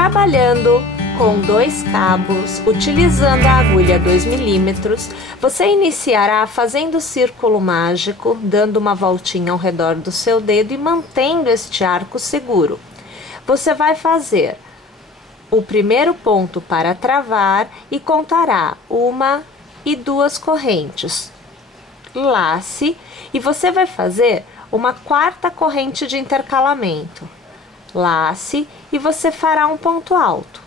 Trabalhando com 2 cabos, utilizando a agulha 2 milímetros, você iniciará fazendo o círculo mágico, dando uma voltinha ao redor do seu dedo e mantendo este arco seguro. Você vai fazer o primeiro ponto para travar e contará 1 e 2 correntes. Lace e você vai fazer uma 4ª corrente de intercalamento. Lace e você fará um ponto alto.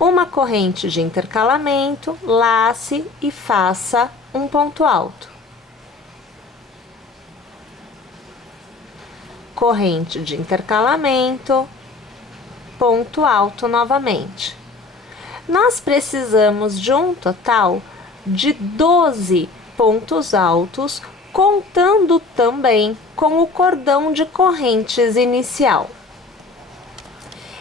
Uma corrente de intercalamento, lace e faça um ponto alto. Corrente de intercalamento, ponto alto novamente. Nós precisamos de um total de 12 pontos altos, contando também com o cordão de correntes inicial.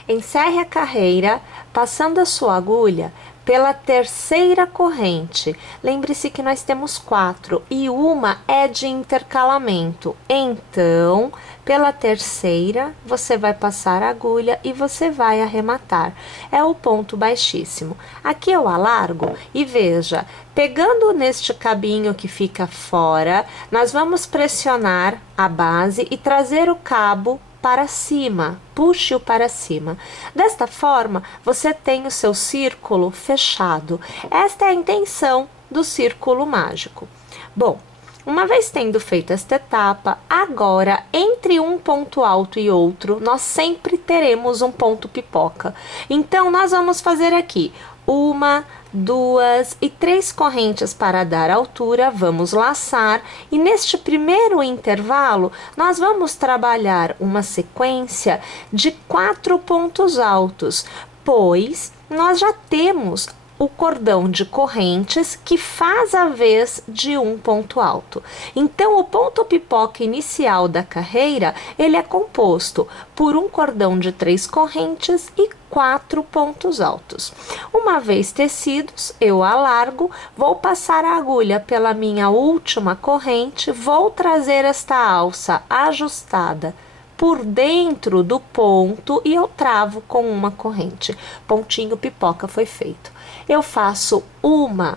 Encerre a carreira passando a sua agulha pela 3ª corrente. Lembre-se que nós temos 4 e uma é de intercalamento. Então, pela 3ª, você vai passar a agulha e você vai arrematar. É o ponto baixíssimo. Aqui eu alargo e veja, pegando neste cabinho que fica fora, nós vamos pressionar a base e trazer o cabo para cima, puxe-o para cima. Desta forma, você tem o seu círculo fechado. Esta é a intenção do círculo mágico. Bom, uma vez tendo feito esta etapa, agora, entre um ponto alto e outro, nós sempre teremos um ponto pipoca. Então, nós vamos fazer aqui 1, 2 e 3 correntes para dar altura, vamos laçar e neste primeiro intervalo nós vamos trabalhar uma sequência de 4 pontos altos, pois nós já temos o cordão de correntes que faz a vez de um ponto alto. Então, o ponto pipoca inicial da carreira, ele é composto por um cordão de 3 correntes e 4 pontos altos. Uma vez tecidos, eu alargo, vou passar a agulha pela minha última corrente, vou trazer esta alça ajustada por dentro do ponto e eu travo com uma corrente. Pontinho pipoca foi feito. Eu faço 1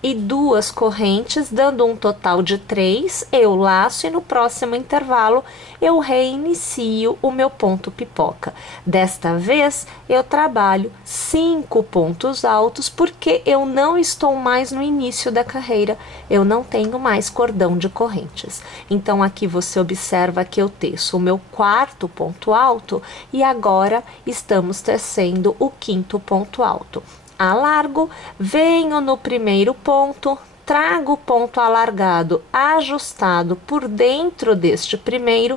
e 2 correntes, dando um total de 3, eu laço e no próximo intervalo eu reinicio o meu ponto pipoca. Desta vez eu trabalho 5 pontos altos porque eu não estou mais no início da carreira, eu não tenho mais cordão de correntes. Então aqui você observa que eu teço o meu 4º ponto alto e agora estamos tecendo o 5º ponto alto. Alargo, venho no primeiro ponto, trago o ponto alargado ajustado por dentro deste primeiro,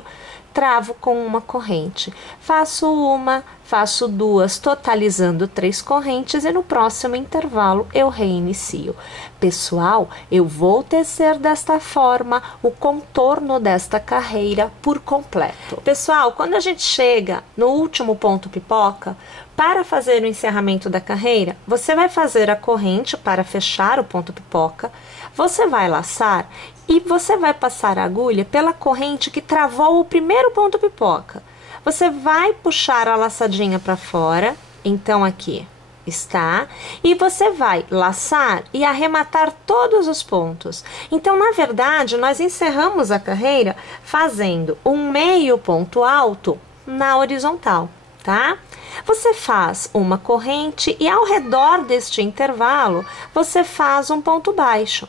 travo com uma corrente. Faço 1, faço 2, totalizando 3 correntes e no próximo intervalo eu reinicio. Pessoal, eu vou tecer desta forma o contorno desta carreira por completo. Pessoal, quando a gente chega no último ponto pipoca, para fazer o encerramento da carreira, você vai fazer a corrente para fechar o ponto pipoca, você vai laçar e você vai passar a agulha pela corrente que travou o primeiro ponto pipoca. Você vai puxar a laçadinha para fora, então aqui está, e você vai laçar e arrematar todos os pontos. Então, na verdade, nós encerramos a carreira fazendo um meio ponto alto na horizontal, tá? Você faz uma corrente e ao redor deste intervalo, você faz um ponto baixo.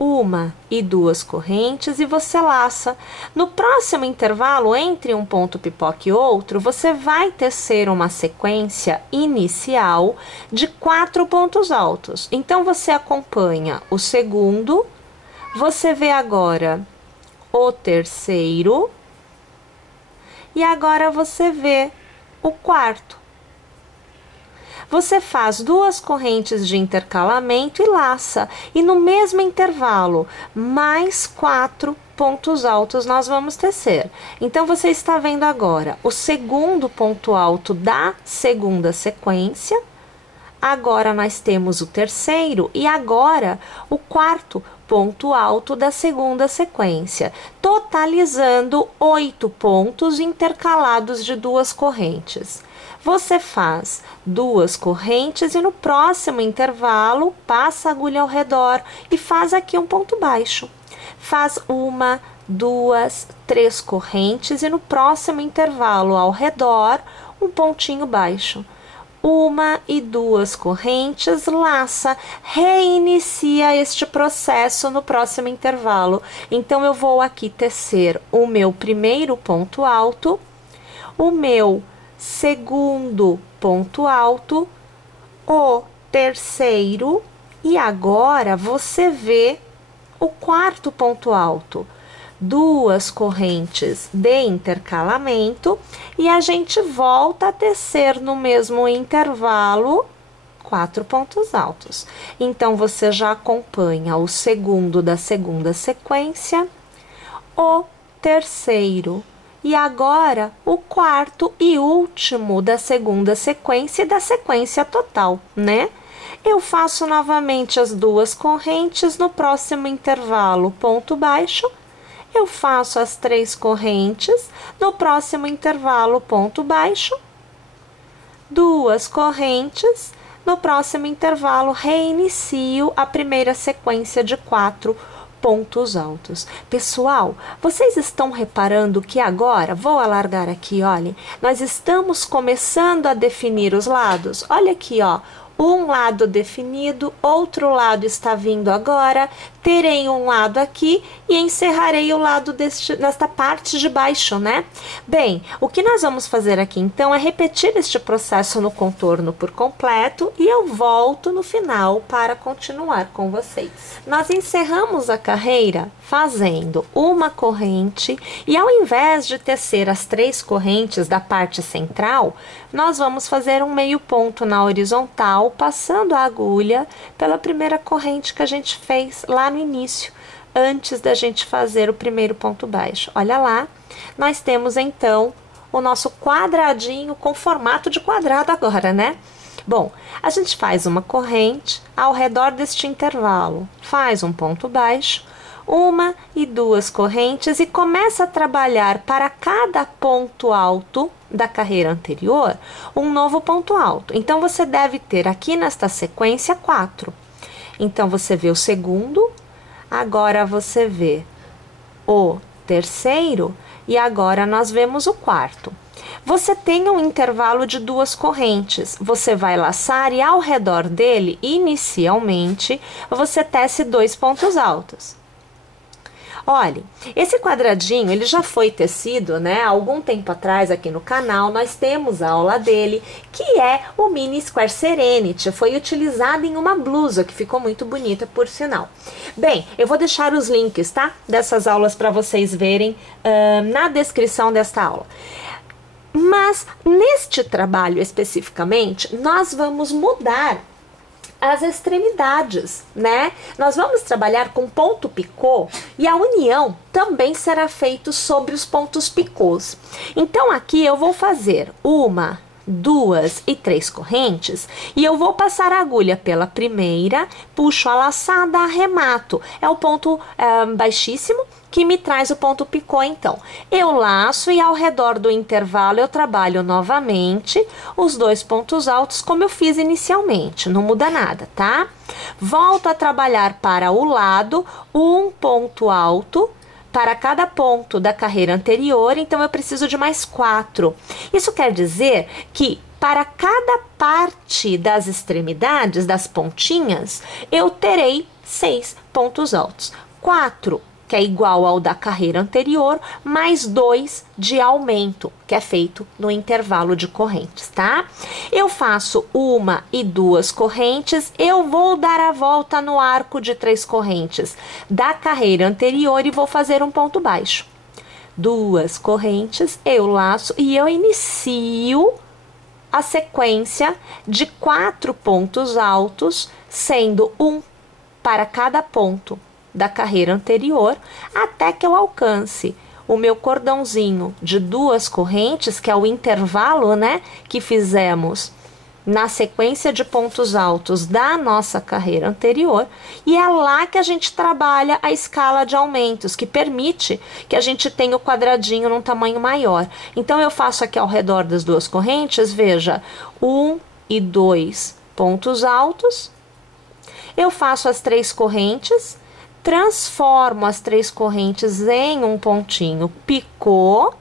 1 e 2 correntes e você laça. No próximo intervalo, entre um ponto pipoca e outro, você vai tecer uma sequência inicial de 4 pontos altos. Então, você acompanha o segundo, você vê agora o terceiro e agora você vê o 4º. Você faz 2 correntes de intercalamento e laça, e no mesmo intervalo, mais 4 pontos altos nós vamos tecer. Então, você está vendo agora o segundo ponto alto da segunda sequência, agora nós temos o terceiro e agora o 4º, ponto alto da segunda sequência, totalizando 8 pontos intercalados de 2 correntes. Você faz 2 correntes e no próximo intervalo passa a agulha ao redor e faz aqui um ponto baixo. Faz 1, 2, 3 correntes e no próximo intervalo ao redor um pontinho baixo. 1 e 2 correntes, laça, reinicia este processo no próximo intervalo. Então, eu vou aqui tecer o meu primeiro ponto alto, o meu segundo ponto alto, o terceiro, e agora você vê o quarto ponto alto. 2 correntes de intercalamento e a gente volta a tecer no mesmo intervalo 4 pontos altos. Então, você já acompanha o segundo da segunda sequência, o terceiro e agora o quarto e último da segunda sequência e da sequência total, né? Eu faço novamente as 2 correntes no próximo intervalo, ponto baixo. Eu faço as 3 correntes, no próximo intervalo, ponto baixo, 2 correntes, no próximo intervalo, reinicio a primeira sequência de 4 pontos altos. Pessoal, vocês estão reparando que agora, vou alargar aqui, olhem, nós estamos começando a definir os lados. Olha aqui, ó. Um lado definido, outro lado está vindo agora, terei um lado aqui e encerrarei o lado nesta parte de baixo, né? Bem, o que nós vamos fazer aqui então é repetir este processo no contorno por completo e eu volto no final para continuar com vocês. Nós encerramos a carreira fazendo uma corrente e ao invés de tecer as 3 correntes da parte central, nós vamos fazer um meio ponto na horizontal, passando a agulha pela primeira corrente que a gente fez lá no início, antes da gente fazer o primeiro ponto baixo. Olha lá, nós temos então o nosso quadradinho com formato de quadrado agora, né? Bom, a gente faz uma corrente ao redor deste intervalo, faz um ponto baixo, 1 e 2 correntes e começa a trabalhar para cada ponto alto da carreira anterior um novo ponto alto. Então, você deve ter aqui nesta sequência 4. Então, você vê o segundo, agora você vê o terceiro e agora nós vemos o quarto. Você tem um intervalo de 2 correntes, você vai laçar e ao redor dele, inicialmente, você tece 2 pontos altos. Olha, esse quadradinho, ele já foi tecido, né? Há algum tempo atrás aqui no canal, nós temos a aula dele, que é o Mini Square Serenity. Foi utilizado em uma blusa, que ficou muito bonita, por sinal. Bem, eu vou deixar os links, tá? Dessas aulas para vocês verem na descrição desta aula. Mas, neste trabalho especificamente, nós vamos mudar as extremidades, né? Nós vamos trabalhar com ponto picô e a união também será feita sobre os pontos picôs. Então, aqui eu vou fazer 1, 2 e 3 correntes e eu vou passar a agulha pela primeira, puxo a laçada, arremato. É o ponto baixíssimo que me traz o ponto picô, então. Eu laço e ao redor do intervalo eu trabalho novamente os 2 pontos altos como eu fiz inicialmente, não muda nada, tá? Volto a trabalhar para o lado, um ponto alto para cada ponto da carreira anterior, então eu preciso de mais 4. Isso quer dizer que para cada parte das extremidades, das pontinhas, eu terei 6 pontos altos. 4, que é igual ao da carreira anterior, mais 2 de aumento, que é feito no intervalo de correntes, tá? Eu faço 1 e 2 correntes, eu vou dar a volta no arco de 3 correntes da carreira anterior e vou fazer um ponto baixo. 2 correntes, eu laço e eu inicio a sequência de 4 pontos altos, sendo 1 para cada ponto da carreira anterior, até que eu alcance o meu cordãozinho de 2 correntes, que é o intervalo, né, que fizemos na sequência de pontos altos da nossa carreira anterior, e é lá que a gente trabalha a escala de aumentos, que permite que a gente tenha o quadradinho num tamanho maior. Então, eu faço aqui ao redor das duas correntes, veja, 1 e 2 pontos altos, eu faço as 3 correntes, transformo as 3 correntes em um pontinho picô,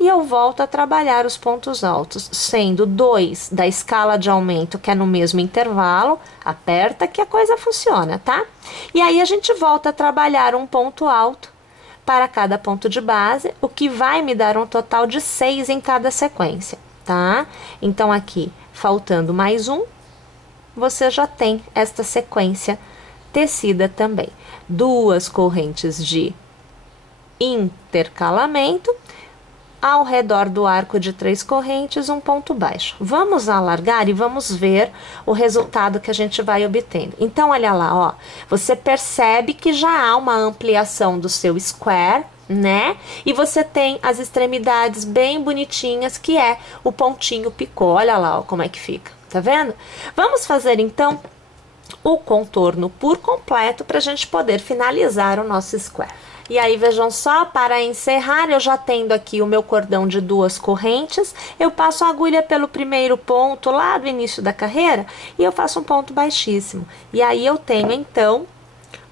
e eu volto a trabalhar os pontos altos, sendo 2 da escala de aumento, que é no mesmo intervalo, aperta que a coisa funciona, tá? E aí a gente volta a trabalhar um ponto alto para cada ponto de base, o que vai me dar um total de 6 em cada sequência, tá? Então, aqui, faltando mais um, você já tem esta sequência tecida também. 2 correntes de intercalamento, ao redor do arco de 3 correntes, um ponto baixo. Vamos alargar e vamos ver o resultado que a gente vai obtendo. Então, olha lá, ó, você percebe que já há uma ampliação do seu square, né? E você tem as extremidades bem bonitinhas, que é o pontinho picô. Olha lá, ó, como é que fica, tá vendo? Vamos fazer, então, o contorno por completo para a gente poder finalizar o nosso square. E aí, vejam só, para encerrar, eu já tendo aqui o meu cordão de 2 correntes, eu passo a agulha pelo primeiro ponto lá do início da carreira e eu faço um ponto baixíssimo. E aí, eu tenho, então,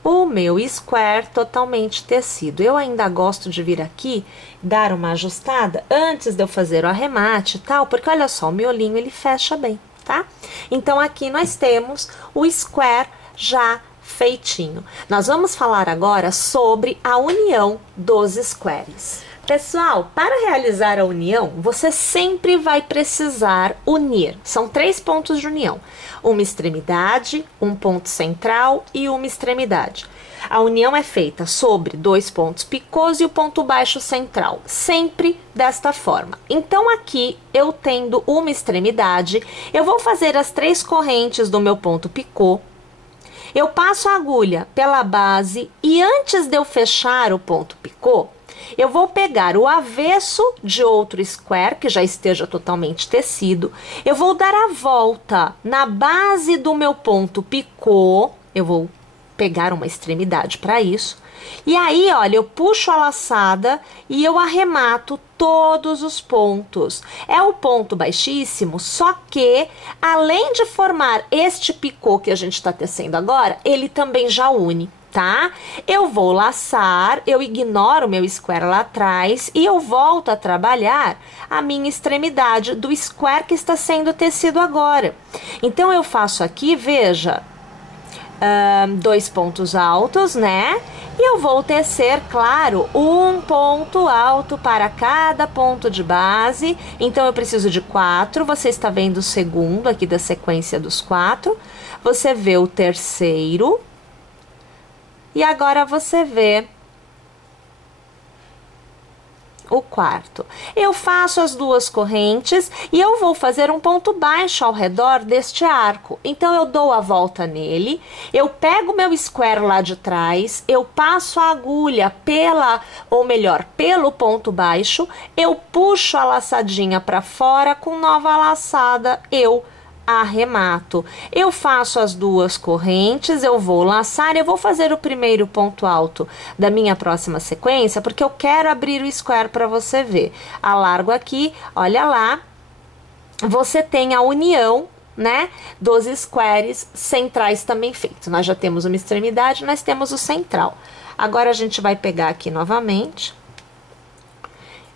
o meu square totalmente tecido. Eu ainda gosto de vir aqui, dar uma ajustada antes de eu fazer o arremate e tal, porque olha só, o miolinho ele fecha bem, tá? Então, aqui nós temos o square já feitinho. Nós vamos falar agora sobre a união dos squares. Pessoal, para realizar a união, você sempre vai precisar unir. São 3 pontos de união. Uma extremidade, um ponto central e uma extremidade. A união é feita sobre 2 pontos picôs e o ponto baixo central, sempre desta forma. Então, aqui, eu tendo uma extremidade, eu vou fazer as 3 correntes do meu ponto picô. Eu passo a agulha pela base e antes de eu fechar o ponto picô, eu vou pegar o avesso de outro square, que já esteja totalmente tecido, eu vou dar a volta na base do meu ponto picô, eu vou pegar uma extremidade para isso, e aí, olha, eu puxo a laçada e eu arremato todos os pontos. É o ponto baixíssimo, só que, além de formar este picô que a gente está tecendo agora, ele também já une, tá? Eu vou laçar, eu ignoro o meu square lá atrás e eu volto a trabalhar a minha extremidade do square que está sendo tecido agora. Então, eu faço aqui, veja, 2 pontos altos, né? E eu vou tecer, claro, um ponto alto para cada ponto de base. Então, eu preciso de 4. Você está vendo o segundo aqui da sequência dos 4. Você vê o terceiro. E agora você vê o quarto. Eu faço as 2 correntes e eu vou fazer um ponto baixo ao redor deste arco. Então, eu dou a volta nele, eu pego o meu square lá de trás, eu passo a agulha pelo ponto baixo, eu puxo a laçadinha para fora, com nova laçada, eu arremato. Eu faço as 2 correntes, eu vou laçar, eu vou fazer o primeiro ponto alto da minha próxima sequência, porque eu quero abrir o square para você ver. Alargo aqui, olha lá, você tem a união, né, dos squares centrais também feitos. Nós já temos uma extremidade, nós temos o central. Agora, a gente vai pegar aqui novamente.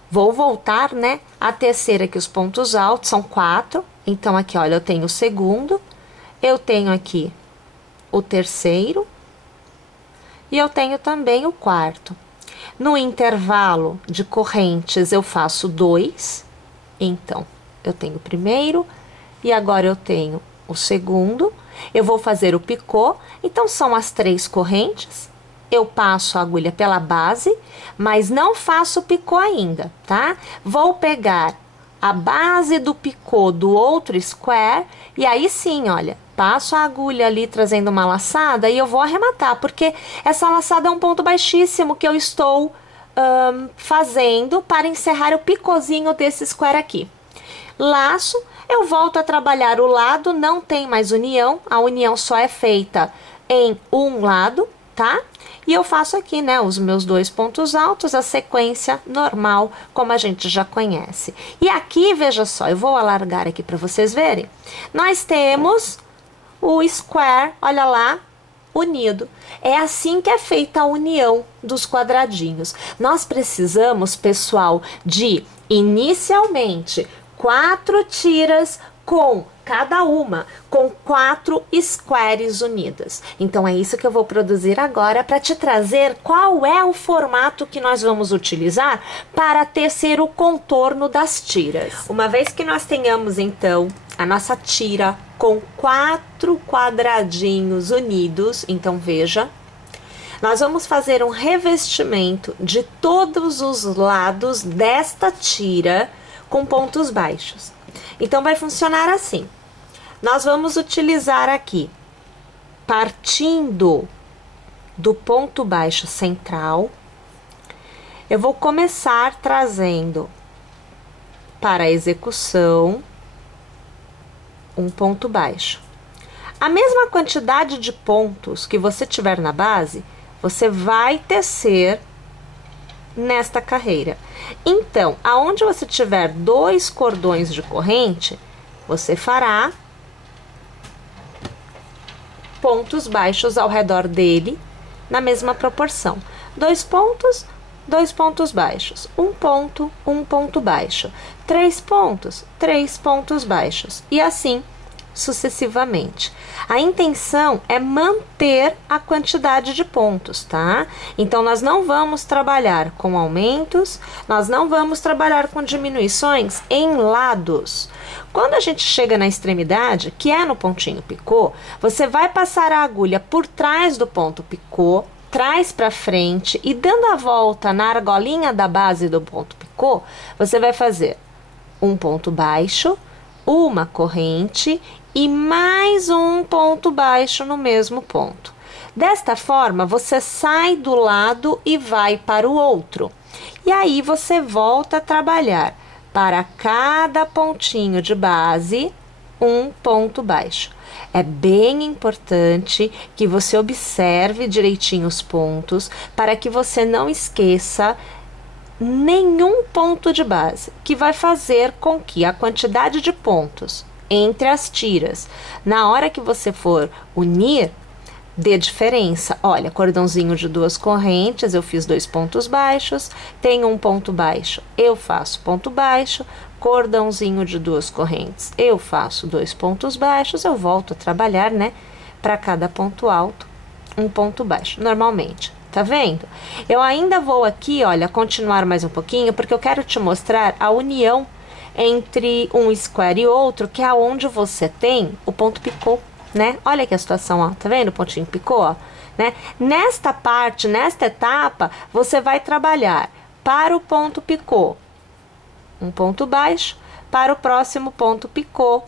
Vou voltar, né, a tecer aqui os pontos altos, são 4. Então, aqui, olha, eu tenho o segundo, eu tenho aqui o terceiro e eu tenho também o quarto. No intervalo de correntes, eu faço 2. Então, eu tenho o primeiro e agora eu tenho o segundo. Eu vou fazer o picô, então são as 3 correntes. Eu passo a agulha pela base, mas não faço o picô ainda, tá? Vou pegar a base do picô do outro square, e aí sim, olha, passo a agulha ali trazendo uma laçada e eu vou arrematar, porque essa laçada é um ponto baixíssimo que eu estou fazendo para encerrar o picôzinho desse square aqui. laço, eu volto a trabalhar o lado, não tem mais união, a união só é feita em um lado, tá? E eu faço aqui, né, os meus 2 pontos altos, a sequência normal, como a gente já conhece. E aqui, veja só, eu vou alargar aqui para vocês verem. Nós temos o square, olha lá, unido. É assim que é feita a união dos quadradinhos. Nós precisamos, pessoal, de inicialmente 4 tiras com cada uma com 4 squares unidas. Então é isso que eu vou produzir agora para te trazer qual é o formato que nós vamos utilizar para tecer o contorno das tiras. Uma vez que nós tenhamos então a nossa tira com 4 quadradinhos unidos, então veja, nós vamos fazer um revestimento de todos os lados desta tira com pontos baixos. Então vai funcionar assim. Nós vamos utilizar aqui, partindo do ponto baixo central, eu vou começar trazendo para a execução um ponto baixo. A mesma quantidade de pontos que você tiver na base, você vai tecer nesta carreira. Então, aonde você tiver 2 cordões de corrente, você fará pontos baixos ao redor dele, na mesma proporção. 2 pontos, 2 pontos baixos. 1 ponto baixo. 3 pontos, 3 pontos baixos. E assim sucessivamente. A intenção é manter a quantidade de pontos, tá? Então, nós não vamos trabalhar com aumentos, nós não vamos trabalhar com diminuições em lados. Quando a gente chega na extremidade, que é no pontinho picô, você vai passar a agulha por trás do ponto picô, traz para frente e dando a volta na argolinha da base do ponto picô, você vai fazer um ponto baixo, uma corrente e mais um ponto baixo no mesmo ponto. Desta forma, você sai do lado e vai para o outro. E aí você volta a trabalhar para cada pontinho de base um ponto baixo. É bem importante que você observe direitinho os pontos para que você não esqueça nenhum ponto de base, que vai fazer com que a quantidade de pontos entre as tiras, na hora que você for unir, dê diferença. Olha, cordãozinho de 2 correntes, eu fiz 2 pontos baixos, tenho um ponto baixo, eu faço ponto baixo, cordãozinho de 2 correntes, eu faço 2 pontos baixos, eu volto a trabalhar, né, para cada ponto alto, um ponto baixo, normalmente. Tá vendo? Eu ainda vou aqui, olha, continuar mais um pouquinho, porque eu quero te mostrar a união entre um square e outro, que é onde você tem o ponto picô, né? Olha aqui a situação, ó, tá vendo o pontinho picô, ó, né? Nesta parte, nesta etapa, você vai trabalhar para o ponto picô, um ponto baixo, para o próximo ponto picô,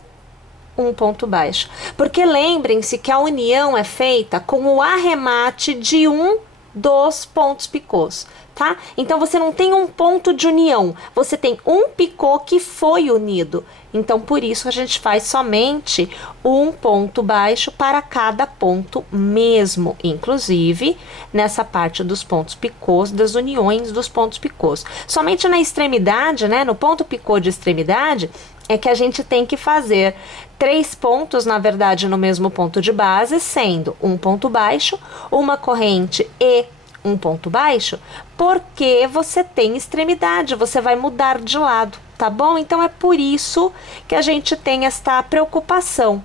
um ponto baixo. Porque lembrem-se que a união é feita com o arremate de um dos pontos picôs, tá? Então, você não tem um ponto de união, você tem um picô que foi unido. Então, por isso, a gente faz somente um ponto baixo para cada ponto mesmo, inclusive nessa parte dos pontos picôs, das uniões dos pontos picôs. Somente na extremidade, né, no ponto picô de extremidade, é que a gente tem que fazer 3 pontos, na verdade, no mesmo ponto de base, sendo um ponto baixo, uma corrente e um ponto baixo, porque você tem extremidade, você vai mudar de lado, tá bom? Então, é por isso que a gente tem esta preocupação.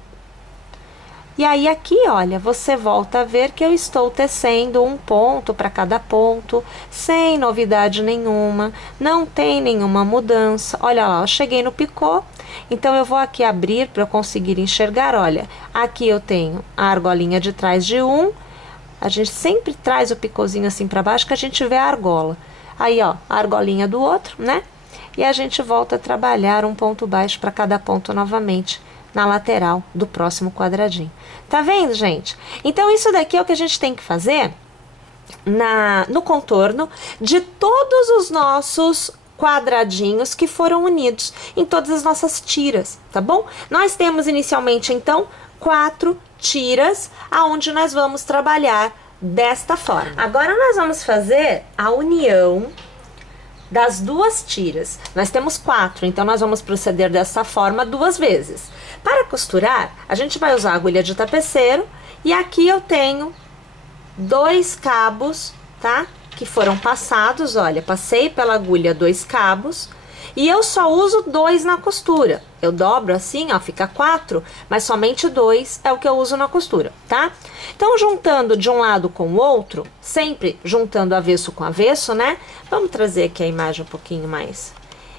E aí, aqui, olha, você volta a ver que eu estou tecendo um ponto para cada ponto, sem novidade nenhuma, não tem nenhuma mudança. Olha lá, eu cheguei no picô, então eu vou aqui abrir para eu conseguir enxergar. Olha, aqui eu tenho a argolinha de trás de um, a gente sempre traz o picôzinho assim para baixo, que a gente vê a argola. Aí, ó, a argolinha do outro, né? E a gente volta a trabalhar um ponto baixo para cada ponto novamente, na lateral do próximo quadradinho. Tá vendo, gente? Então, isso daqui é o que a gente tem que fazer no contorno de todos os nossos quadradinhos que foram unidos em todas as nossas tiras, tá bom? Nós temos inicialmente, então, 4 tiras, aonde nós vamos trabalhar desta forma. Agora nós vamos fazer a união das 2 tiras. Nós temos 4, então nós vamos proceder dessa forma 2 vezes. Para costurar, a gente vai usar a agulha de tapeceiro e aqui eu tenho 2 cabos, tá? Que foram passados, olha, passei pela agulha 2 cabos e eu só uso 2 na costura. Eu dobro assim, ó, fica 4, mas somente 2 é o que eu uso na costura, tá? Então, juntando de um lado com o outro, sempre juntando avesso com avesso, né? Vamos trazer aqui a imagem um pouquinho mais.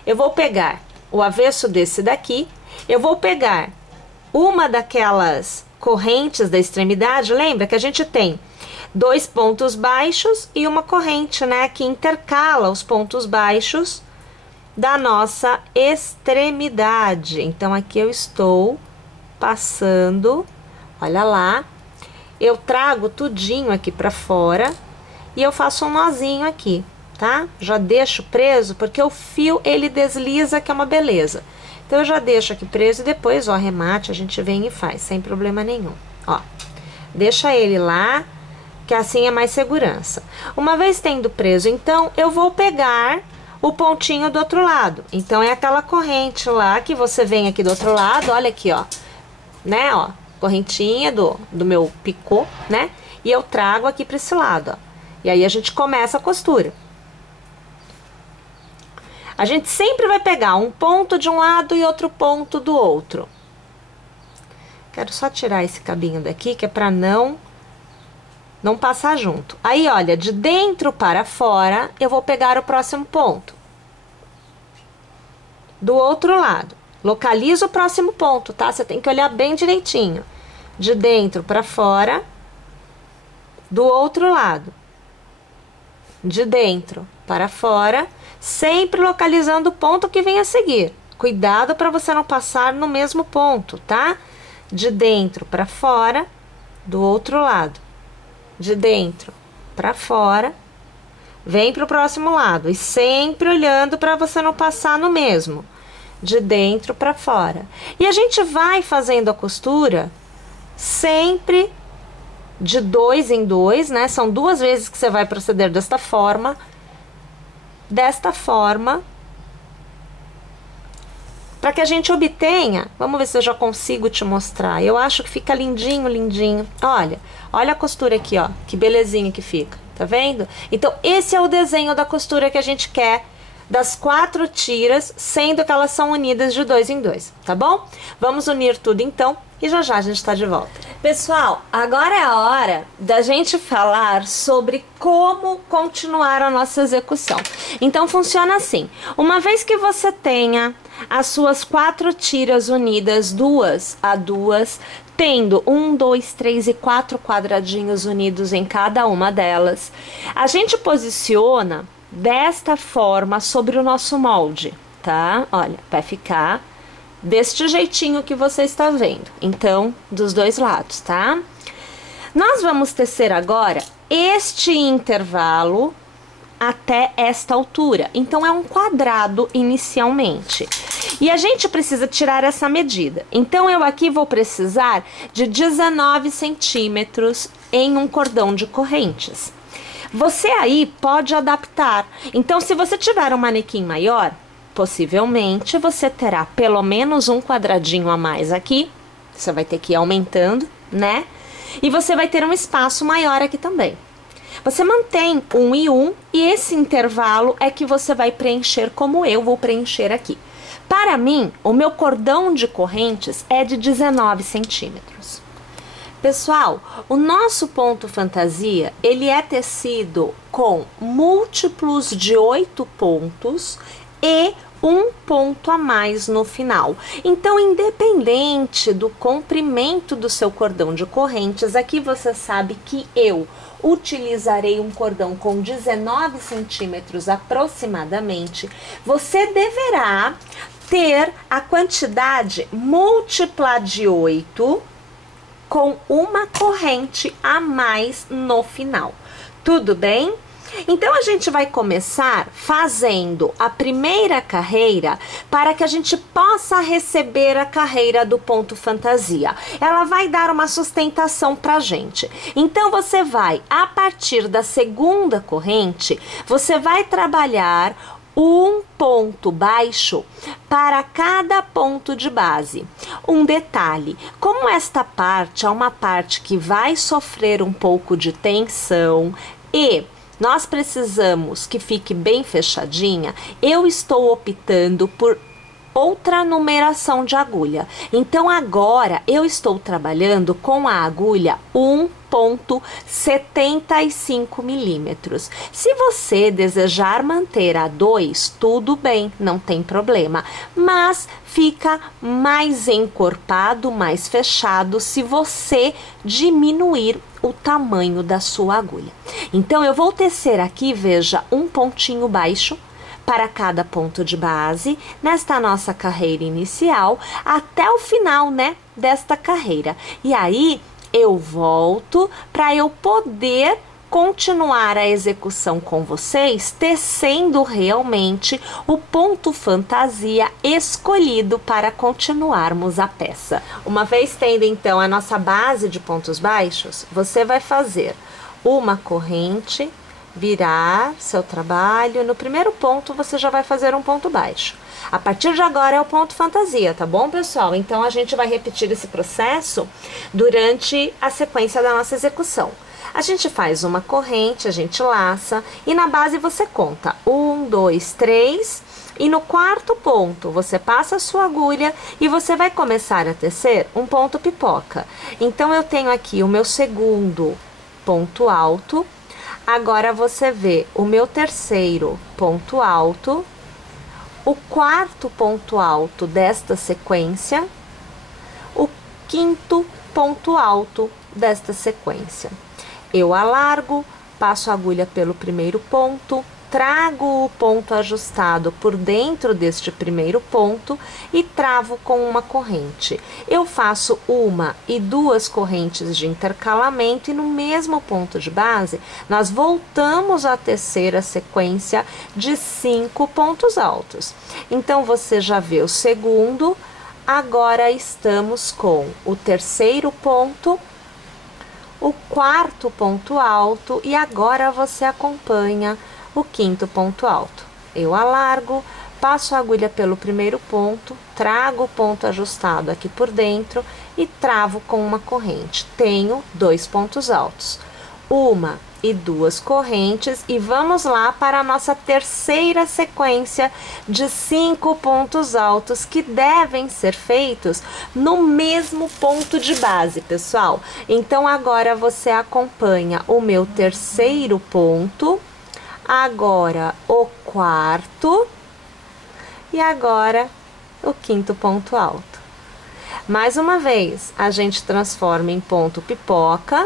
Eu vou pegar o avesso desse daqui, eu vou pegar uma daquelas correntes da extremidade, lembra que a gente tem 2 pontos baixos e uma corrente, né, que intercala os pontos baixos da nossa extremidade. Então, aqui eu estou passando, olha lá, eu trago tudinho aqui pra fora e eu faço um nozinho aqui, tá? Já deixo preso, porque o fio, ele desliza, que é uma beleza. Então, eu já deixo aqui preso e depois, o arremate, a gente vem e faz, sem problema nenhum. Ó, deixa ele lá, que assim é mais segurança. Uma vez tendo preso, então, eu vou pegar o pontinho do outro lado. Então, é aquela corrente lá que você vem aqui do outro lado, olha aqui, ó, né, ó, correntinha do meu picô, né, e eu trago aqui pra esse lado, ó. E aí, a gente começa a costura. A gente sempre vai pegar um ponto de um lado e outro ponto do outro. Quero só tirar esse cabinho daqui, que é pra não passar junto. Aí, olha, de dentro para fora, eu vou pegar o próximo ponto. Do outro lado. Localiza o próximo ponto, tá? Você tem que olhar bem direitinho. De dentro para fora. Do outro lado. De dentro para fora. Sempre localizando o ponto que vem a seguir. Cuidado para você não passar no mesmo ponto, tá? De dentro para fora. Do outro lado. De dentro para fora, vem para o próximo lado e sempre olhando para você não passar no mesmo, de dentro para fora. E a gente vai fazendo a costura sempre de 2 em 2, né? São 2 vezes que você vai proceder desta forma, para que a gente obtenha. Vamos ver se eu já consigo te mostrar. Eu acho que fica lindinho, lindinho. Olha a costura aqui, ó, que belezinha que fica, tá vendo? Então, esse é o desenho da costura que a gente quer das 4 tiras, sendo que elas são unidas de 2 em 2, tá bom? Vamos unir tudo então e já já a gente tá de volta. Pessoal, agora é a hora da gente falar sobre como continuar a nossa execução. Então, funciona assim. Uma vez que você tenha as suas 4 tiras unidas, 2 a 2, tendo 1, 2, 3 e 4 quadradinhos unidos em cada uma delas, a gente posiciona desta forma sobre o nosso molde, tá? Olha, vai ficar deste jeitinho que você está vendo. Então, dos 2 lados, tá? Nós vamos tecer agora este intervalo até esta altura. Então, é um quadrado inicialmente. E a gente precisa tirar essa medida. Então, eu aqui vou precisar de 19 centímetros em um cordão de correntes. Você aí pode adaptar. Então, se você tiver um manequim maior, possivelmente você terá pelo menos um quadradinho a mais aqui. Você vai ter que ir aumentando, né? E você vai ter um espaço maior aqui também. Você mantém 1 e 1 e esse intervalo é que você vai preencher como eu vou preencher aqui. Para mim, o meu cordão de correntes é de 19 centímetros. Pessoal, o nosso ponto fantasia, ele é tecido com múltiplos de 8 pontos e um ponto a mais no final. Então, independente do comprimento do seu cordão de correntes, aqui você sabe que eu utilizarei um cordão com 19 centímetros aproximadamente. Você deverá ter a quantidade múltipla de 8 com uma corrente a mais no final. Tudo bem? Então, a gente vai começar fazendo a primeira carreira para que a gente possa receber a carreira do ponto fantasia. Ela vai dar uma sustentação pra gente. Então, você vai, a partir da segunda corrente, você vai trabalhar um ponto baixo para cada ponto de base. Um detalhe, como esta parte é uma parte que vai sofrer um pouco de tensão e nós precisamos que fique bem fechadinha, eu estou optando por outra numeração de agulha. Então agora eu estou trabalhando com a agulha 1,75 milímetros. Se você desejar manter a 2, tudo bem, não tem problema, mas fica mais encorpado, mais fechado se você diminuir o tamanho da sua agulha. Então eu vou tecer aqui, veja, um pontinho baixo para cada ponto de base, nesta nossa carreira inicial, até o final, né, desta carreira. E aí, eu volto para eu poder continuar a execução com vocês, tecendo realmente o ponto fantasia escolhido para continuarmos a peça. Uma vez tendo, então, a nossa base de pontos baixos, você vai fazer uma corrente, virar seu trabalho. No primeiro ponto, você já vai fazer um ponto baixo. A partir de agora é o ponto fantasia, tá bom, pessoal? Então, a gente vai repetir esse processo durante a sequência da nossa execução. A gente faz uma corrente, a gente laça e na base você conta 1, 2, 3 e no quarto ponto você passa a sua agulha e você vai começar a tecer um ponto pipoca. Então, eu tenho aqui o meu segundo ponto alto. Agora, você vê o meu terceiro ponto alto, o quarto ponto alto desta sequência, o quinto ponto alto desta sequência. Eu alargo, passo a agulha pelo primeiro ponto, trago o ponto ajustado por dentro deste primeiro ponto e travo com uma corrente. Eu faço uma e duas correntes de intercalamento e no mesmo ponto de base, nós voltamos a tecer a sequência de 5 pontos altos. Então, você já vê o segundo, agora estamos com o terceiro ponto, o quarto ponto alto e agora você acompanha o quinto ponto alto. Eu alargo, passo a agulha pelo primeiro ponto, trago o ponto ajustado aqui por dentro e travo com uma corrente. Tenho 2 pontos altos, uma e duas correntes e vamos lá para a nossa terceira sequência de 5 pontos altos que devem ser feitos no mesmo ponto de base, pessoal. Então, agora você acompanha o meu terceiro ponto, agora o quarto e agora o quinto ponto alto. Mais uma vez, a gente transforma em ponto pipoca,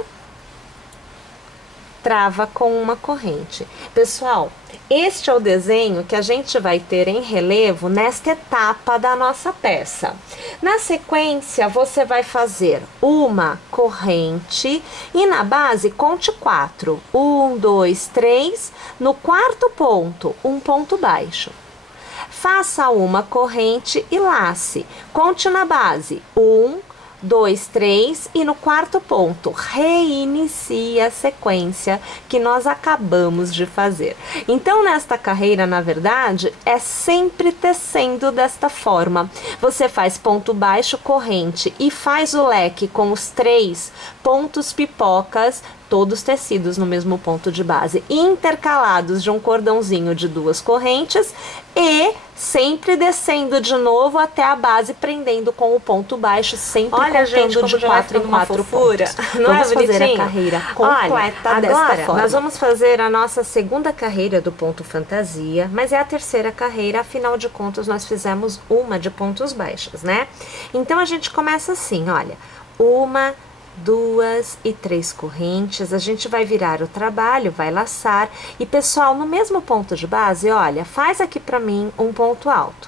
trava com uma corrente. Pessoal, este é o desenho que a gente vai ter em relevo nesta etapa da nossa peça. Na sequência, você vai fazer uma corrente e na base conte 4. 1, 2, 3. No quarto ponto, um ponto baixo. Faça uma corrente e lace. Conte na base 1, 2, 3 e no quarto ponto reinicie a sequência que nós acabamos de fazer. Então, nesta carreira, na verdade, é sempre tecendo desta forma. Você faz ponto baixo, corrente e faz o leque com os 3 pontos pipocas, todos tecidos no mesmo ponto de base, intercalados de um cordãozinho de 2 correntes e sempre descendo de novo até a base, prendendo com o ponto baixo, sempre contando de 4 em 4 pontos. Não vamos é fazer a bonitinho? carreira completa Olha, desta agora forma. nós vamos fazer a nossa segunda carreira do ponto fantasia, mas é a terceira carreira, afinal de contas nós fizemos uma de pontos baixos, né? Então, a gente começa assim, olha, 1, 2 e 3 correntes, a gente vai virar o trabalho, vai laçar e, pessoal, no mesmo ponto de base, olha, faz aqui pra mim um ponto alto.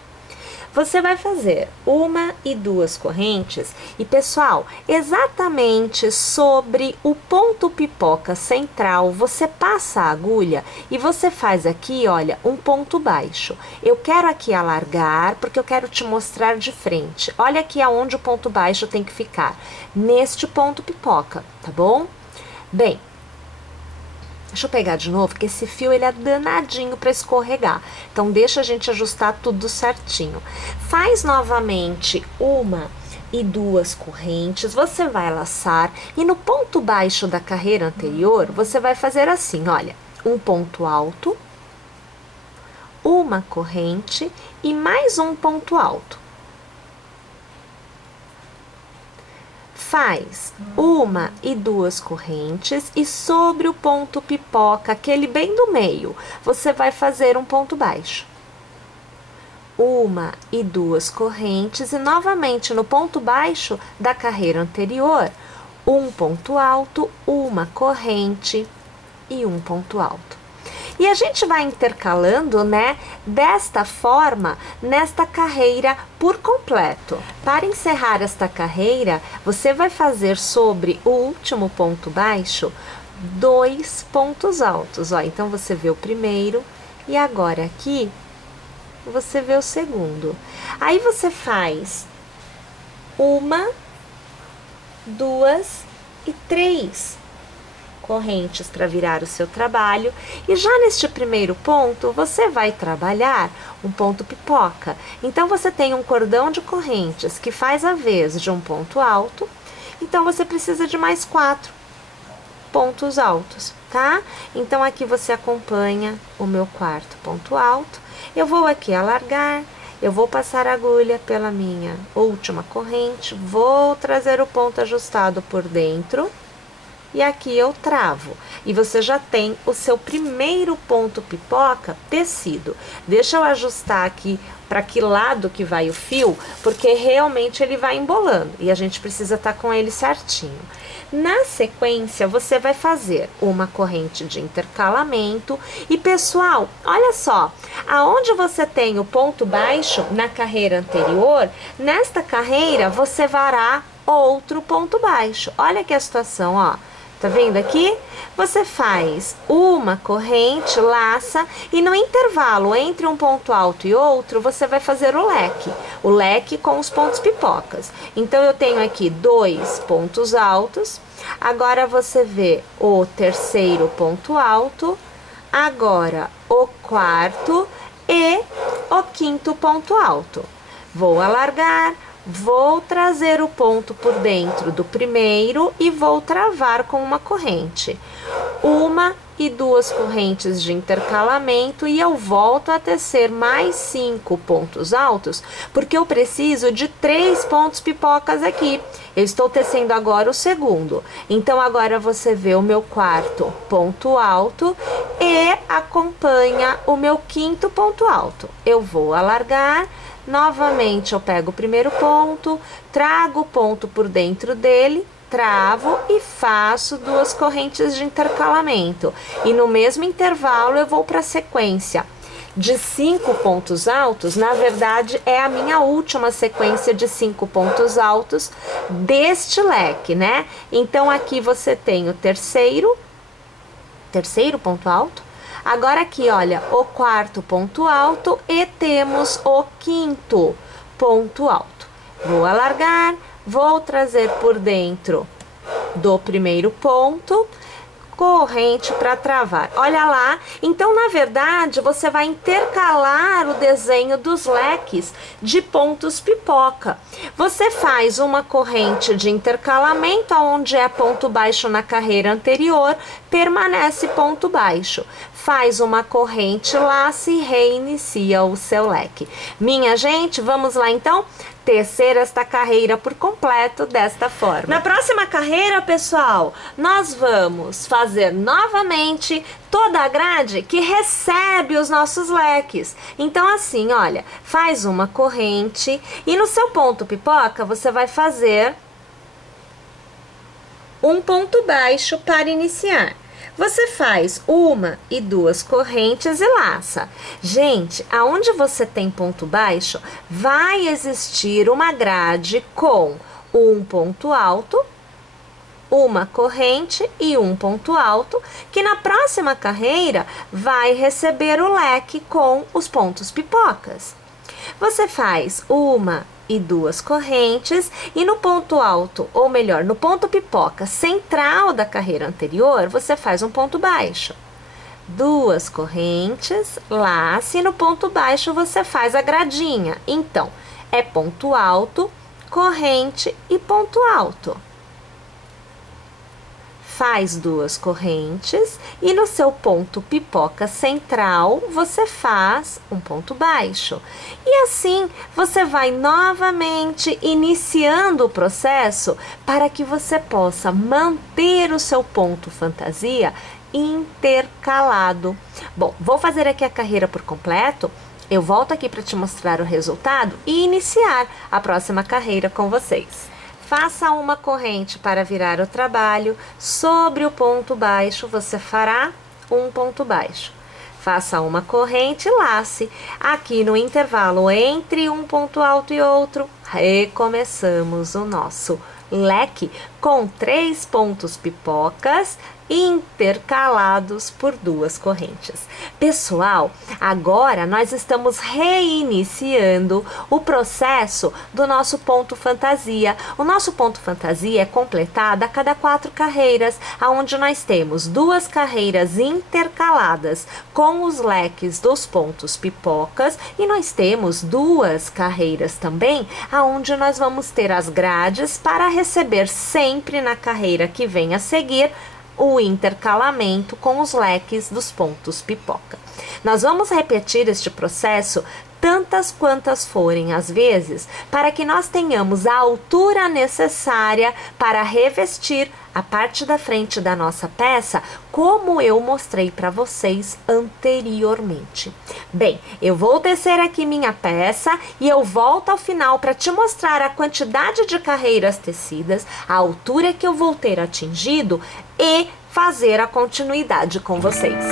Você vai fazer uma e duas correntes e, pessoal, exatamente sobre o ponto pipoca central, você passa a agulha e você faz aqui, olha, um ponto baixo. Eu quero aqui alargar porque eu quero te mostrar de frente. Olha aqui aonde o ponto baixo tem que ficar, neste ponto pipoca, tá bom? Bem, deixa eu pegar de novo, porque esse fio ele é danadinho para escorregar. Então, deixa a gente ajustar tudo certinho. Faz novamente uma e duas correntes, você vai laçar e no ponto baixo da carreira anterior, você vai fazer assim, olha, um ponto alto, uma corrente e mais um ponto alto. Faz uma e duas correntes e sobre o ponto pipoca, aquele bem do meio, você vai fazer um ponto baixo. Uma e duas correntes e novamente no ponto baixo da carreira anterior, um ponto alto, uma corrente e um ponto alto. E a gente vai intercalando, né, desta forma, nesta carreira por completo. Para encerrar esta carreira, você vai fazer sobre o último ponto baixo, 2 pontos altos, ó. Então, você vê o primeiro e agora aqui, você vê o segundo. Aí, você faz uma, duas e 3 correntes para virar o seu trabalho e já neste primeiro ponto você vai trabalhar um ponto pipoca. Então você tem um cordão de correntes que faz a vez de um ponto alto, então você precisa de mais 4 pontos altos, tá? Então aqui você acompanha o meu quarto ponto alto. Eu vou aqui alargar, eu vou passar a agulha pela minha última corrente, vou trazer o ponto ajustado por dentro. E aqui eu travo. E você já tem o seu primeiro ponto pipoca tecido. Deixa eu ajustar aqui para que lado que vai o fio, porque realmente ele vai embolando. E a gente precisa estar com ele certinho. Na sequência, você vai fazer uma corrente de intercalamento. E, pessoal, olha só. Aonde você tem o ponto baixo na carreira anterior, nesta carreira você vará outro ponto baixo. Olha aqui a situação, ó. Tá vendo aqui? Você faz uma corrente, laça e no intervalo entre um ponto alto e outro, você vai fazer o leque com os pontos pipocas. Então, eu tenho aqui 2 pontos altos, agora você vê o terceiro ponto alto, agora o quarto e o quinto ponto alto. Vou alargar. Vou trazer o ponto por dentro do primeiro e vou travar com uma corrente. Uma e duas correntes de intercalamento e eu volto a tecer mais 5 pontos altos, porque eu preciso de 3 pontos pipocas aqui. Eu estou tecendo agora o segundo. Então, agora você vê o meu quarto ponto alto e acompanha o meu quinto ponto alto. Eu vou alargar. Novamente, eu pego o primeiro ponto, trago o ponto por dentro dele, travo e faço 2 correntes de intercalamento. E no mesmo intervalo, eu vou para a sequência de 5 pontos altos. Na verdade, é a minha última sequência de 5 pontos altos deste leque, né? Então, aqui você tem o terceiro ponto alto. Agora aqui, olha, o quarto ponto alto e temos o quinto ponto alto. Vou alargar, vou trazer por dentro do primeiro ponto, corrente para travar. Olha lá, então na verdade você vai intercalar o desenho dos leques de pontos pipoca. Você faz uma corrente de intercalamento onde é ponto baixo na carreira anterior, permanece ponto baixo. Faz uma corrente, laça e reinicia o seu leque. Minha gente, vamos lá então tecer esta carreira por completo desta forma. Na próxima carreira, pessoal, nós vamos fazer novamente toda a grade que recebe os nossos leques. Então, assim, olha, faz uma corrente e no seu ponto pipoca você vai fazer um ponto baixo para iniciar. Você faz 1 e 2 correntes e laça. Gente, aonde você tem ponto baixo, vai existir uma grade com um ponto alto, uma corrente e um ponto alto, que na próxima carreira vai receber o leque com os pontos pipocas. Você faz 1 e 2 correntes e no ponto alto, ou melhor, no ponto pipoca central da carreira anterior, você faz um ponto baixo. 2 correntes, laça, e no ponto baixo você faz a gradinha. Então, é ponto alto, corrente e ponto alto. Faz 2 correntes e no seu ponto pipoca central você faz um ponto baixo. E assim você vai novamente iniciando o processo para que você possa manter o seu ponto fantasia intercalado. Bom, vou fazer aqui a carreira por completo. Eu volto aqui para te mostrar o resultado e iniciar a próxima carreira com vocês. Faça uma corrente para virar o trabalho. Sobre o ponto baixo, você fará um ponto baixo. Faça uma corrente e lace. Aqui no intervalo entre um ponto alto e outro, recomeçamos o nosso leque com 3 pontos pipocas intercalados por 2 correntes. Pessoal, agora nós estamos reiniciando o processo do nosso ponto fantasia. O nosso ponto fantasia é completado a cada 4 carreiras, onde nós temos 2 carreiras intercaladas com os leques dos pontos pipocas e nós temos 2 carreiras também, onde nós vamos ter as grades para receber sempre na carreira que vem a seguir o intercalamento com os leques dos pontos pipoca. Nós vamos repetir este processo tantas quantas forem as vezes, para que nós tenhamos a altura necessária para revestir a parte da frente da nossa peça, como eu mostrei para vocês anteriormente. Bem, eu vou tecer aqui minha peça e eu volto ao final para te mostrar a quantidade de carreiras tecidas, a altura que eu vou ter atingido e fazer a continuidade com vocês.